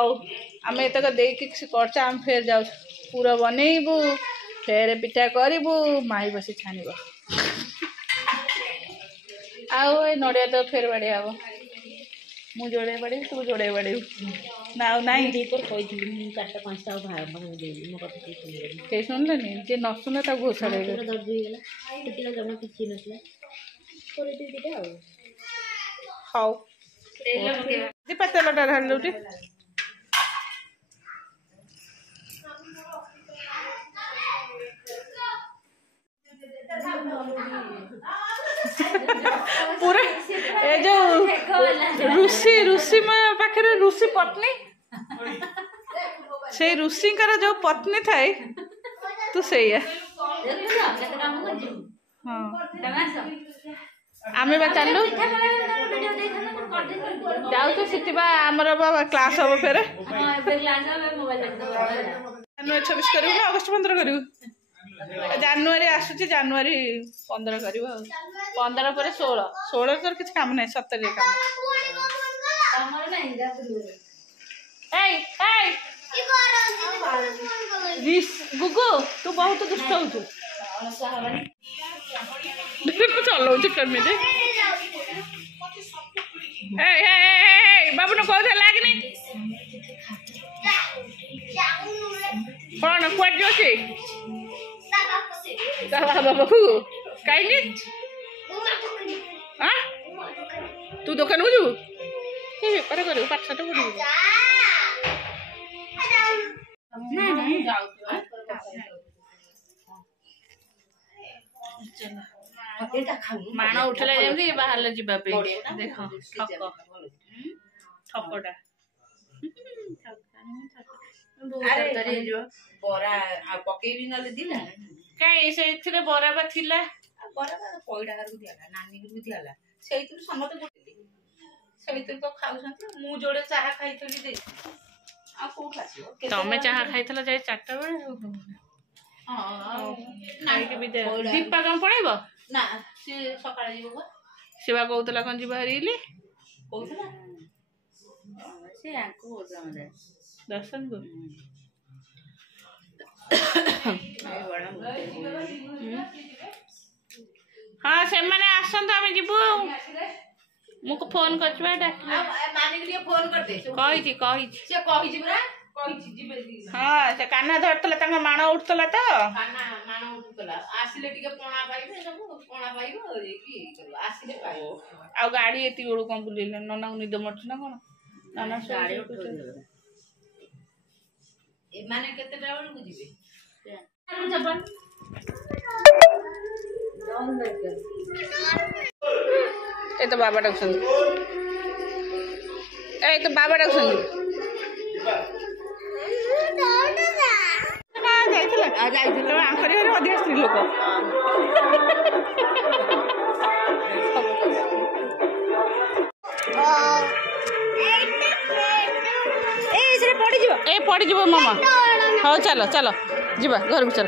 हौ आम एतक देख कर आम फेर जाऊ पूरा बनईबू फेर पिठा करू माई बसी छाण आउ नड़िया तो फेर बाड़े हम मु जोड़े बाड़े तू जोड़े बाड़े ना नाई कहीं शुणिलनि जे न शुणे तो घोषाड़े हौ दीपा तेलटा ढाल पूरा ए जो ऋषि ऋषि पाखे ऋषि पत्नी से ऋषि जो पत्नी थाए तू से हाँ आमे बा चलू जाऊ तो सिटिबा हमर बाबा क्लास हो फेर जनवरी 26 करू ना अगस्त 15 करू जनवरी आसुची जनवरी 15 करू 15 पर 16 तो किछ काम नहीं 17 काम गुगु तू बहुत दुष्ट हो चलो कमी बाबू न कौन लगनी कौन कुआड जाऊे बाबा को कहीं तू दुकान को जीव बेपार कर पाठ साठ पढ़ माण उठला जमी बाहर जावाई देख ठपटा बरा पकेबी ना कहीं से बरा बा थिला बरा पैड़ा घर को दिला नानी को दिला से समस्त से तो खाऊ मु जोड़े चाह खाई तमें चाह खाई जाए 4टा बेले दीपा कौन पड़ेब ना सी सका शिवा कहला कौन जी हरी दर्शन को हाँ से मैंने आसत आम जीवु मुझको फोन कर फोन कर हाँ से काना धरता माण उठला तो माण उठुला आसिले टिके पणा पाइबे सब पणा पाइबो की आसिले पाइबो आ गाड़ी एति बेलू कौन बुलेले नना निद मरछ ना कौन नाना गाड़ी उठो ए माने केतेटा बेलू को जीबे ए तो बाबा डाक्सन ए तो बाबा डाक्सन अधिक स्त्री लोक पड़ मामा हाँ चलो चलो जीवा घर को चल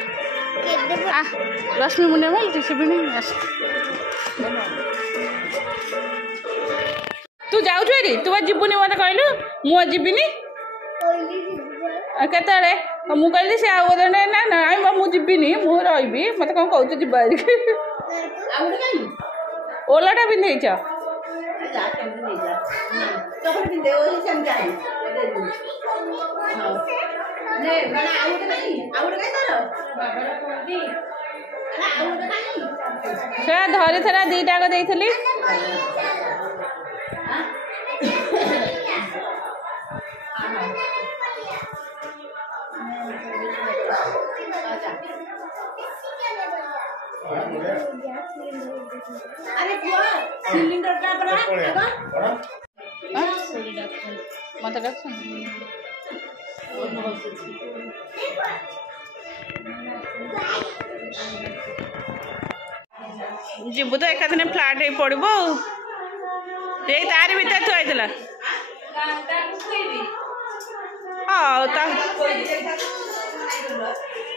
रश्मि मुंडे बोल से भी नहीं आस तू जाऊ तू जीवनी मत कहलु मु जीविनी केते मु कहली से आउ ना ना मु जीविनी मु रही मत कौन कहू जीवा ओलाटा पिंधे से धरी थरा दीटा को देइथली अरे सिलिंडर का बड़ा मत रख जीवु तो एक दिन फ्लाट हो पड़ो यही तारी भीतर थुआईला हाँ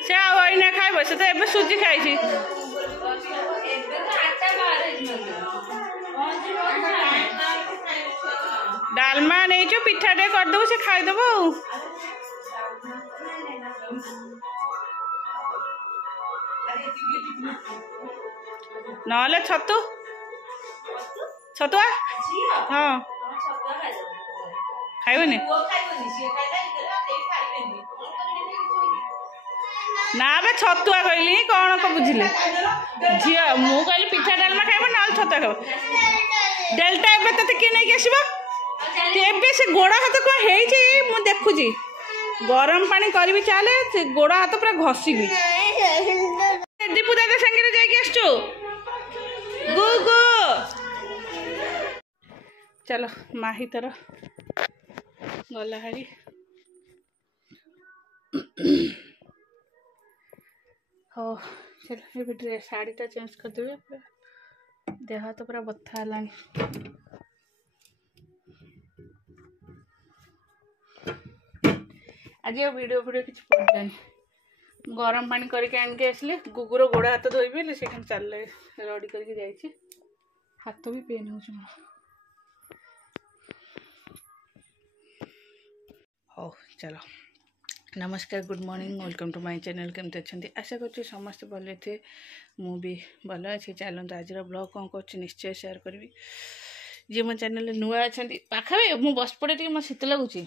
से आईना खाइब से तो एवं सुजी खाई डाल डालमा नहीं जो पिठा टे कर दबो से खाई दबो नहले छतु छतुआ हाँ खाइबनी ना बे छतुआ कहली कौन को बुझिले झियो मु कहली पिठा डालमा खाइबो ना छतुआ खाइबो डेल्टा एबे तते के नै के आसीबो एबे से गोड़ा हाथ को हेई छी मु देखुजी गरम पानी करबी चाले से गोड़ा हाथ पूरा घसीबी दीपू दादा संगे जाई के आछो गो गो चलो माही तर गला हारी हो चलो ये ड्रेस साड़ीटा चेंज कर देबे देह तो पूरा बथा हलानी आज वीडियो किसी पड़ानी गरम पानी करके आनिके आसले गुगुर गोड़ हाथ धोबे से चल रड़ी करके जाइए हाथ भी पेन हो हो चलो नमस्कार good morning welcome to my channel केमती अच्छा आशा कर समस्ते भले थे मु भी भल अच्छे चलते आज ब्लॉग कौन कर निश्चय शेयर करी जी मो चैनल नुआ अच्छा पाखे मु बस पड़े मो शीत लगुच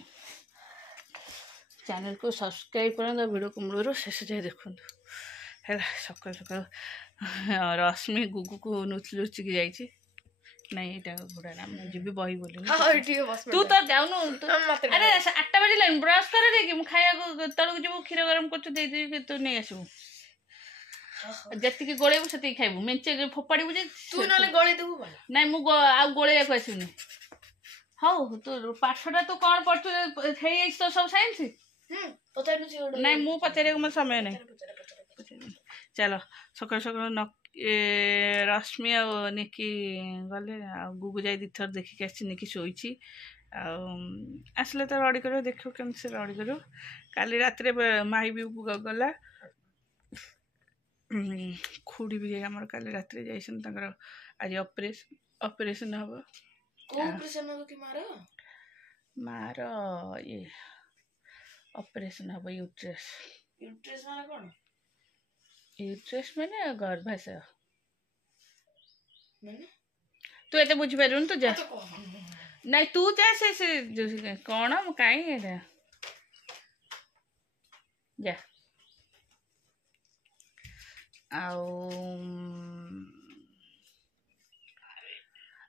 चैनल को सब्सक्राइब कर वीडियो को मूल शेष जाए देखूँ है सकाल सकाल रश्मि गुगु को लुचिकी जाइए नहीं ये घोड़ा ना मुझे भी बही बोली तू तो जाऊनु अरे 8 बजे ब्रश कर खाया तलू जीव क्षीर गरम कर तू नहीं आसबू जी गोलेबू से खाइबू मेचे फोपाड़ू जे तू ना गले देबू ना मु गोलिया को आसबनी हौ तू पाठटा तू कौन पढ़ु तो सब साइंस नहीं मु पचारे मत समय नहीं चलो सकाल सकाल रश्मि आ निकी गले गुगु जाई दिथर देखिक आसी निकी शोइची आसले तो रड़ी कर देखो केम से रड़ी कर काली रात माही भी गला खुड़ी भी आम काली रात जाइसन आज ऑपरेशन हम मार ये ऑपरेशन हम यूट्रेस माने कौन यूट्रेस माने गर्भाशय तू एते बुझी पारुन तू जा नहीं तू जा से कौन कहीं जा आओ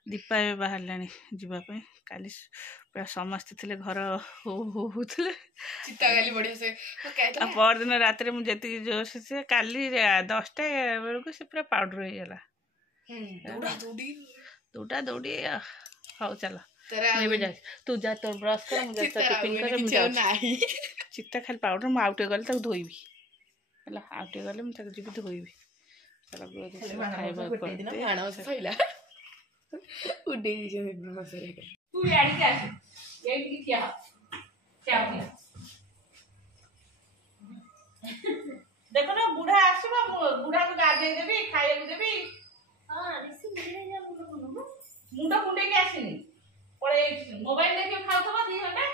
दीपा बाहर जावाई काली पूरा समस्ते थे घर होते परदिन रात मुझे जोर से काली 10टा बेलू से पूरा पाउडर हो गला दौड़ा दौड़ी हाँ चलो तू जा तोर ब्रश कर मुझे टिफिन कर चित्ता खाली पाउडर मुझे आउटे गले धोबी है आउटे गले मुझे जी धोबी चलो खाइबा उड़े तू याडी के आस याडी की क्या देखो ना बुढ़ा आसबा बुढ़ा को गादे देबी खाए को देबी हां रिसी मुंडा मुंडे के आसीनी पळे मोबाइल देखि खाउथबा 2 घंटा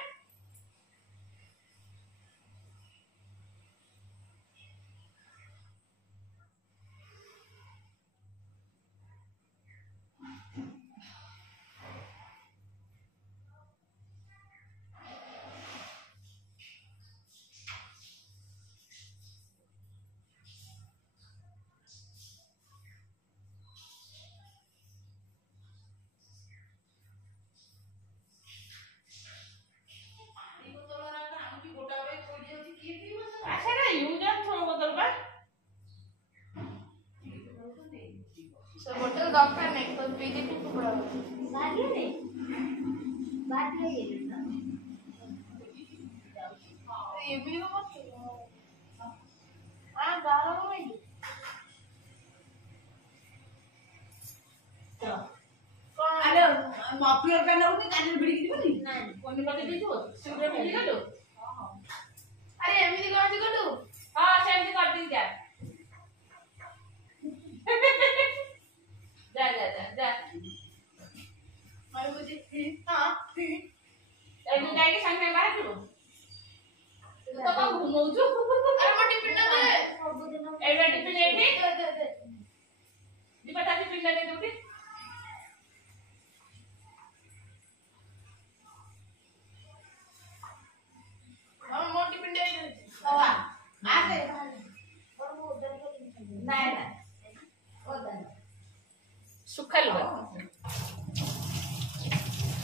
बोतल दरकार नहीं तो पीजे के टुकड़ा लागे नहीं बात ये ना ये भी मत आ गालो में तो अरे माफिया का ना उन्हें कान बिड़ी की नहीं नहीं कोनी बात दे दो सुग्र में ले लो हां अरे एमनी कौन सी करू हां सेम कर दी जा जा जा जा जा और मुझे हां ଟିଫିନ ଟା ଦେଇଦଉଟି ମୋ ଟିଫିନ ଟା सुखा लुगा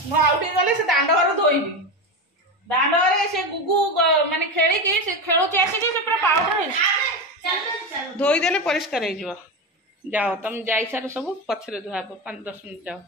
ମୁଁ ଆଉ ଟିକେ ଗଲେ ସେ ଦାଣ୍ଡ ଘର ଧୋଇବି ଦାଣ୍ଡ ଘରେ ସେ ଗୁଗୁ ମାନେ ଖେଳିକି ସେ ଖେଳୁଛି ଆସିକି ସେ ପୁରା ପାଉଡର ହେଇଛି ଧୋଇଦେଲେ ପରିଷ୍କାର ହେଇଯିବ ଯାଅ ତମେ ଯାଇସାର ସବୁ ପଛରେ ଧୁଆ ହବ 5-10 ମିନିଟ୍ ଯାଅ